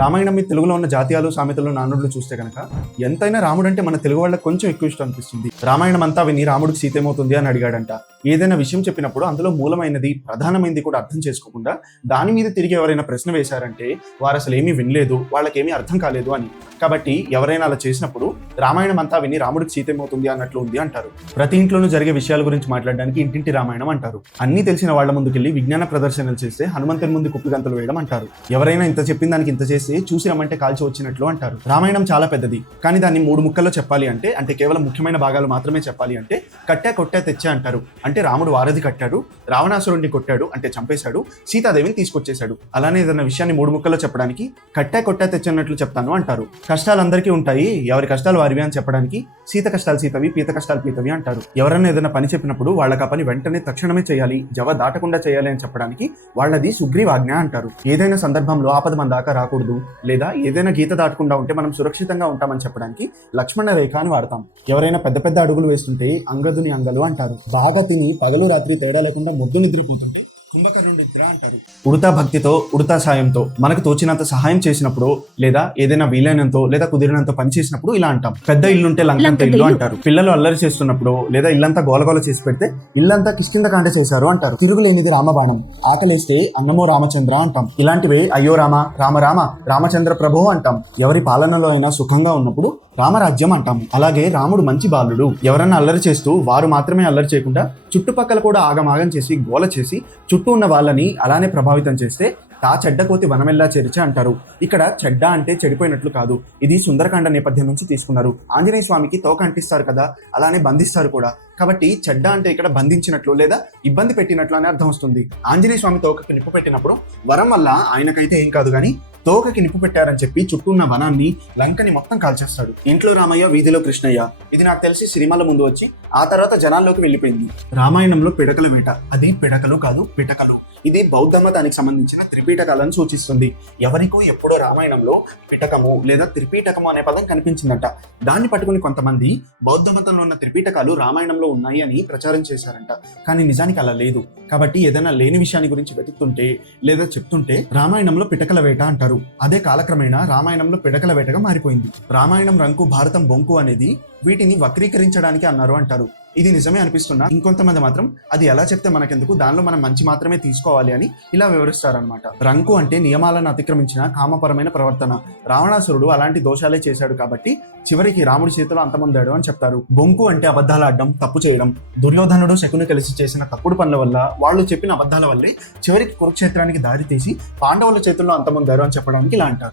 రామాయణం మీద తెలుగులో ఉన్న జాతీయాలు సామెతలు నానుడులు చూస్తే కనుక ఎంతైనా రాముడు అంటే మన తెలుగు వాళ్ళకి కొంచెం ఎక్కువ ఇష్టం అనిపిస్తుంది. రామాయణం అంతా విని రాముడికి సీత ఏమవుతుంది అని అడిగాడంట. ఏదైనా విషయం చెప్పినప్పుడు అందులో మూలమైనది ప్రధానమైనది కూడా అర్థం చేసుకోకుండా దాని మీద తిరిగి ఎవరైనా ప్రశ్న వేశారంటే వారు అసలు ఏమీ వినలేదు, వాళ్ళకేమీ అర్థం కాలేదు అని. కాబట్టి ఎవరైనా అలా చేసినప్పుడు రామాయణం అంతా విని రాముడికి సీత ఏమవుతుంది అన్నట్లు ఉంది అంటారు. ప్రతి ఇంట్లోనూ జరిగే విషయాల గురించి మాట్లాడడానికి ఇంటింటి రామాయణం అంటారు. అన్ని తెలిసిన వాళ్ళ ముందుకెళ్ళి విజ్ఞాన ప్రదర్శనలు చేస్తే హనుమంతుని ముందు కుప్పిగంతులు వేయడం అంటారు. ఎవరైనా ఇంత చెప్పిన దానికి ఇంత చేసి చూసి రమ్మంటే కాల్చి వచ్చినట్లు అంటారు. రామాయణం చాలా పెద్దది, కానీ దాన్ని 3 ముక్కల్లో చెప్పాలి అంటే కేవలం ముఖ్యమైన భాగాలు మాత్రమే చెప్పాలి అంటే కట్టా కొట్టా తెచ్చా అంటారు. అంటే రాముడు వారధి కట్టాడు, రావణాసురుడిని కొట్టాడు అంటే చంపేశాడు, సీతాదేవిని తీసుకొచ్చేశాడు. అలానే ఏదైనా విషయాన్ని 3 ముక్కల్లో చెప్పడానికి కట్టా కొట్టా తెచ్చన్నట్లు చెప్తాను అంటారు. కష్టాలు అందరికీ ఉంటాయి, ఎవరి కష్టాలు వారివి అని చెప్పడానికి సీత కష్టాలు సీతవి, పీత కష్టాలు పీతవి అంటారు. ఎవరైనా ఏదైనా పని చెప్పినప్పుడు వాళ్ళకి ఆ పని వెంటనే తక్షణమే చేయాలి, జవ దాటకుండా చేయాలి అని చెప్పడానికి వాళ్ళది సుగ్రీవాజ్ఞ అంటారు. ఏదైనా సందర్భంలో ఆపద మన దాకా రాకూడదు, లేదా ఏదైనా గీత దాటకుండా ఉంటే మనం సురక్షితంగా ఉంటామని చెప్పడానికి లక్ష్మణ రేఖ అని వాడతాం. ఎవరైనా పెద్ద పెద్ద అడుగులు వేస్తుంటే అంగదుని అంగలు అంటారు. బాగా తిని పగలు రాత్రి తేడా లేకుండా ముద్దు నిద్రపోతుంటే ఉడతా భక్తితో ఉడతా సాయంతో మనకు తోచినంత సహాయం చేసినప్పుడు, లేదా ఏదైనా వీలైనంతో లేదా కుదిరినంత పని చేసినప్పుడు ఇలా అంటాం. పెద్ద ఇల్లుంటే లంకంత ఇల్లు అంటారు. పిల్లలు అల్లరి చేస్తున్నప్పుడు లేదా ఇల్లంతా గోలగోల చేసి పెడితే ఇల్లంతా కిష్కిందకాండ చేశారు అంటారు. తిరుగులేనిది రామబాణం, ఆకలేస్తే అన్నమో రామచంద్ర అంటాం. ఇలాంటివే అయ్యో రామ రామ రామ రామచంద్ర ప్రభు అంటాం. ఎవరి పాలనలో అయినా సుఖంగా ఉన్నప్పుడు రామరాజ్యం అంటాము. అలాగే రాముడు మంచి బాలుడు. ఎవరన్నా అల్లరి చేస్తూ వారు మాత్రమే అల్లరి చేయకుండా చుట్టుపక్కల కూడా ఆగమాగం చేసి గోల చేసి చుట్టూ ఉన్న వాళ్ళని అలానే ప్రభావితం చేస్తే తా చెడ్డ కోతి వనమెల్లా చేర్చ అంటారు. ఇక్కడ చెడ్డ అంటే చెడిపోయినట్లు కాదు, ఇది సుందరకాండ నేపథ్యం నుంచి తీసుకున్నారు. ఆంజనేయ స్వామికి తోక అంటిస్తారు కదా, అలానే బంధిస్తారు కూడా. కాబట్టి చెడ్డ అంటే ఇక్కడ బంధించినట్లు లేదా ఇబ్బంది పెట్టినట్లు అని అర్థం వస్తుంది. ఆంజనేయ స్వామి తోకకి నిప్పు పెట్టినప్పుడు వరం వల్ల ఆయనకైతే ఏం కాదు, కానీ తోకకి నిప్పు పెట్టారని చెప్పి చుట్టూ ఉన్న వనాన్ని లంకని మొత్తం కాల్చేస్తాడు. ఇంట్లో రామయ్య వీధిలో కృష్ణయ్య, ఇది నాకు తెలిసి సినిమాల ముందు వచ్చి ఆ తర్వాత జనాల్లోకి వెళ్ళిపోయింది. రామాయణంలో పిడకల వేట, అది పిడకలు కాదు పిటకలు. ఇది బౌద్ధ మతానికి సంబంధించిన త్రిపీటకాలను సూచిస్తుంది. ఎవరికో ఎప్పుడో రామాయణంలో పిటకము లేదా త్రిపీటకము అనే పదం కనిపించిందంట. దాన్ని పట్టుకుని కొంతమంది బౌద్ధ మతంలో ఉన్న త్రిపీటకాలు రామాయణంలో ఉన్నాయి అని ప్రచారం చేశారంట. కానీ నిజానికి అలా లేదు. కాబట్టి ఏదైనా లేని విషయాన్ని గురించి వెతుకుతుంటే లేదా చెప్తుంటే రామాయణంలో పిటకల వేట అంటారు. అదే కాలక్రమేణా రామాయణంలో పిడకల వేటగా మారిపోయింది. రామాయణం రంకు భారతం బొంకు అనేది వీటిని వక్రీకరించడానికి అన్నారు అంటారు. ఇది నిజమే అనిపిస్తున్నా ఇంకొంతమంది మాత్రం అది ఎలా చెప్తే మనకెందుకు, దానిలో మనం మంచి మాత్రమే తీసుకోవాలి అని ఇలా వివరిస్తారనమాట. రంకు అంటే నియమాలను అతిక్రమించిన కామపరమైన ప్రవర్తన. రావణాసురుడు అలాంటి దోషాలే చేశాడు కాబట్టి చివరికి రాముడి చేతిలో అంతమొందాడు అని చెప్తారు. బొంకు అంటే అబద్ధాలు ఆడడం, తప్పు చేయడం. దుర్యోధనుడు శకుని కలిసి చేసిన తప్పుడు పనుల వల్ల, వాళ్ళు చెప్పిన అబద్ధాల వల్లే చివరికి కురుక్షేత్రానికి దారి తీసి పాండవుల చేతుల్లో అంతమొందారు అని చెప్పడానికి ఇలా అంటారు.